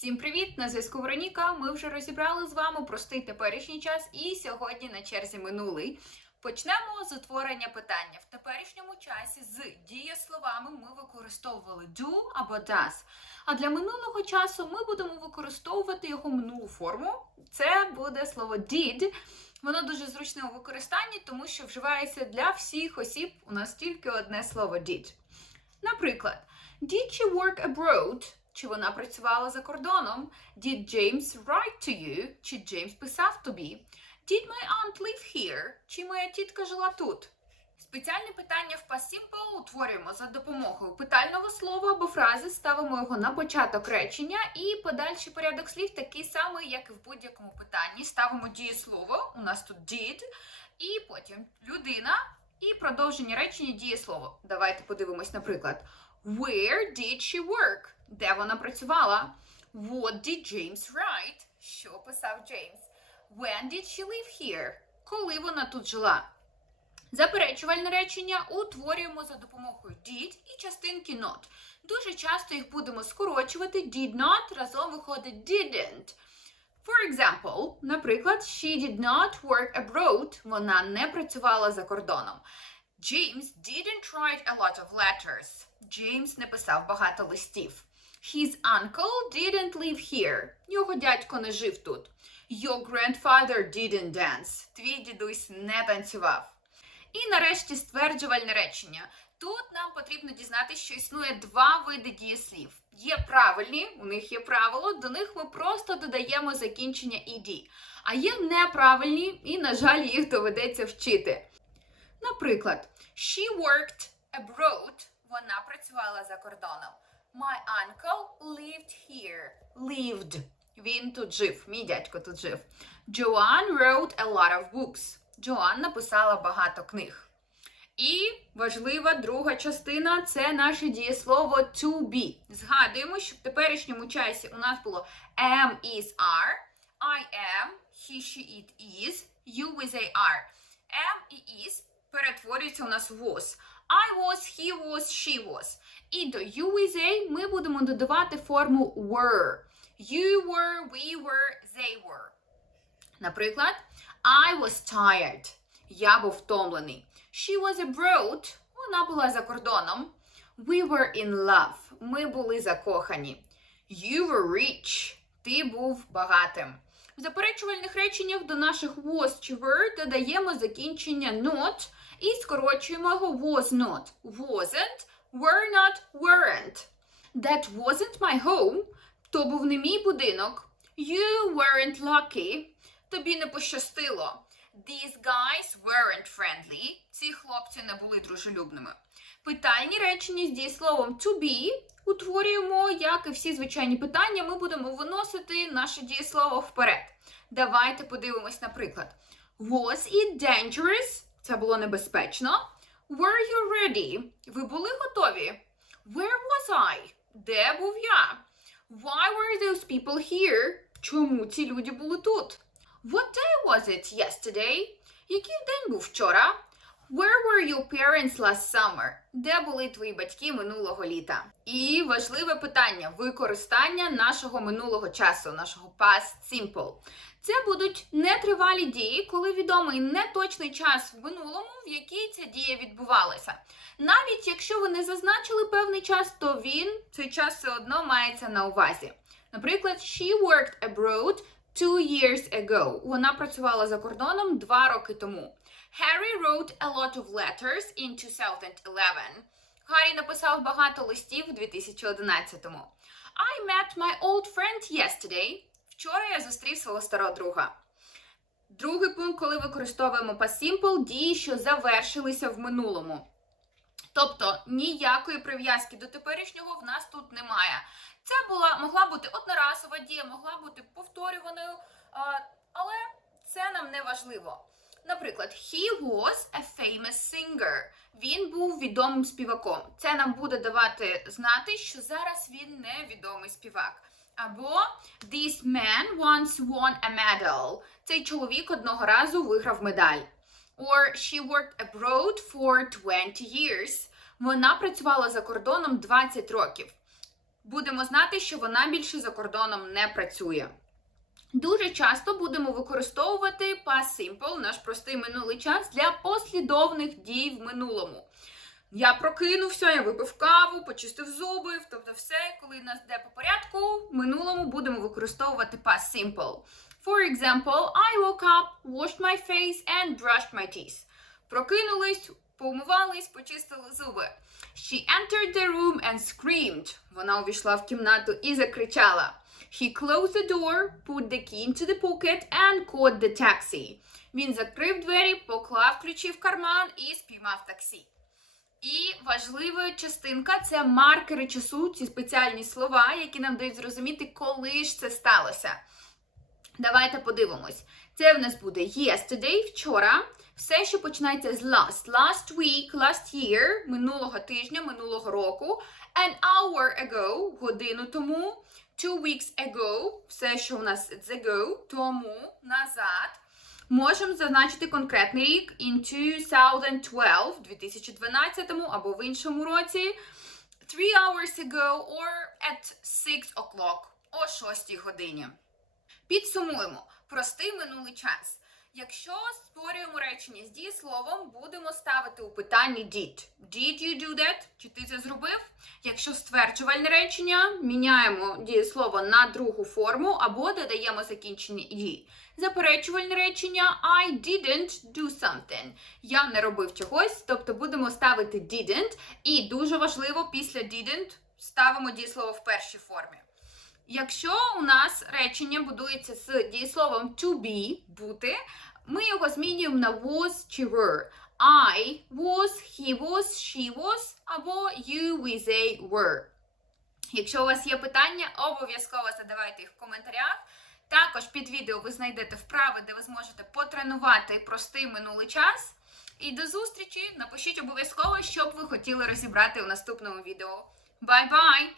Всім привіт! На зв'язку Вероніка. Ми вже розібрали з вами простий теперішній час, і сьогодні на черзі минулий. Почнемо з утворення питання. В теперішньому часі з дієсловами ми використовували do або does. А для минулого часу ми будемо використовувати його минулу форму. Це буде слово did. Воно дуже зручне у використанні, тому що вживається для всіх осіб. У нас тільки одне слово did. Наприклад, Did she work abroad? Чи вона працювала за кордоном? Did James write to you? Чи Джеймс писав тобі? Did my aunt live here? Чи моя тітка жила тут? Спеціальне питання в Past Simple утворюємо за допомогою питального слова або фрази, ставимо його на початок речення, і подальший порядок слів такий самий, як і в будь-якому питанні. Ставимо дієслово, у нас тут did, і потім людина, і продовження речення дієслово. Давайте подивимось, наприклад. Where did she work? Де вона працювала? What did James write? Що писав Джеймс? When did she live here? Коли вона тут жила? Заперечувальне речення утворюємо за допомогою did і частинки not. Дуже часто їх будемо скорочувати. Did not разом виходить didn't. For example, наприклад, she did not work abroad. Вона не працювала за кордоном. James didn't write a lot of letters. Джеймс не писав багато листів. His uncle didn't live here. Його дядько не жив тут. Your grandfather didn't dance. Твій дідусь не танцював. І нарешті стверджувальне речення. Тут нам потрібно дізнатися, що існує два види дієслів. Є правильні, у них є правило, до них ми просто додаємо закінчення «ed». А є неправильні, і, на жаль, їх доведеться вчити. Наприклад, she worked abroad. Вона працювала за кордоном. My uncle lived here. Lived. Він тут жив. Мій дядько тут жив. Joanne wrote a lot of books. Джоан написала багато книг. І важлива друга частина це наше дієслово to be. Згадуємо, що в теперішньому часі у нас було am, is, are, I am, he, she, it is, you with a are. Am і is перетворюється у нас was. I was, he was, she was. І до you with a ми будемо додавати форму were. You were, we were, they were. Наприклад, I was tired. Я був втомлений. She was abroad. Вона була за кордоном. We were in love. Ми були закохані. You were rich. Ти був багатим. В заперечувальних реченнях до наших was чи were додаємо закінчення not і скорочуємо його was not. Wasn't, were not, weren't. That wasn't my home. То був не мій будинок. You weren't lucky. Тобі не пощастило. These guys weren't friendly. Ці хлопці не були дружелюбними. Питальні речення з дієсловом to be утворюємо, як і всі звичайні питання, ми будемо виносити наше дієслово вперед. Давайте подивимось, наприклад. Was it dangerous? Це було небезпечно. Were you ready? Ви були готові? Where was I? Де був я? Why were those people here? Чому ці люди були тут? What day was it yesterday? Який день був вчора? Where were your parents last summer? Де були твої батьки минулого літа? І важливе питання використання нашого минулого часу, нашого past simple. Це будуть нетривалі дії, коли відомий неточний час в минулому, в який ця дія відбувалася. Навіть якщо ви не зазначили певний час, то він цей час все одно мається на увазі. Наприклад, she worked abroad two years ago. Вона працювала за кордоном два роки тому. Harry wrote a lot of letters in 2011. Гаррі написав багато листів у 2011-му. I met my old friend yesterday. Вчора я зустрів свого старого друга. Другий пункт, коли використовуємо past simple, дії, що завершилися в минулому. Тобто ніякої прив'язки до теперішнього в нас тут немає. Це була могла бути одноразова дія, могла бути повторюваною, але це нам не важливо. Наприклад, he was a famous singer. Він був відомим співаком. Це нам буде давати знати, що зараз він не відомий співак. Або this man once won a medal. Цей чоловік одного разу виграв медаль. Or she worked abroad for 20 years. Вона працювала за кордоном 20 років. будемо знати, що вона більше за кордоном не працює. Дуже часто будемо використовувати past simple, наш простий минулий час, для послідовних дій в минулому. Я прокинувся, я випив каву, почистив зуби, тобто все, коли нас йде по порядку, в минулому будемо використовувати past simple. For example, I woke up, washed my face and brushed my teeth. Прокинулись, поумивались, почистили зуби. She entered the room and screamed. Вона увійшла в кімнату і закричала. He closed the door, put the key into the pocket and caught the taxi. Він закрив двері, поклав ключі в карман і спіймав таксі. І важлива частинка це маркери часу, ці спеціальні слова, які нам дають зрозуміти, коли ж це сталося. Давайте подивимось. Це в нас буде yesterday, вчора. Все, що починається з last. Last week, last year, минулого тижня, минулого року. An hour ago, годину тому. Two weeks ago, все, що у нас з ago, тому, назад. Можемо зазначити конкретний рік in 2012, 2012 або в іншому році. Three hours ago or at 6 o'clock, о 6 годині. Підсумуємо простий минулий час. Якщо створюємо речення з дієсловом, будемо ставити у питанні did. Did you do that? Чи ти це зробив? Якщо стверджувальне речення, міняємо дієслово на другу форму або додаємо закінчення «і». Заперечувальне речення I didn't do something. Я не робив чогось, тобто будемо ставити didn't. І дуже важливо, після didn't ставимо дієслово в першій формі. Якщо у нас речення будується з дієсловом to be бути, ми його змінюємо на was чи were. I was, he was, she was або you, we, they were. Якщо у вас є питання, обов'язково задавайте їх в коментарях. Також під відео ви знайдете вправи, де ви зможете потренувати простий минулий час. І до зустрічі! Напишіть обов'язково, що б ви хотіли розібрати у наступному відео. Бай-бай!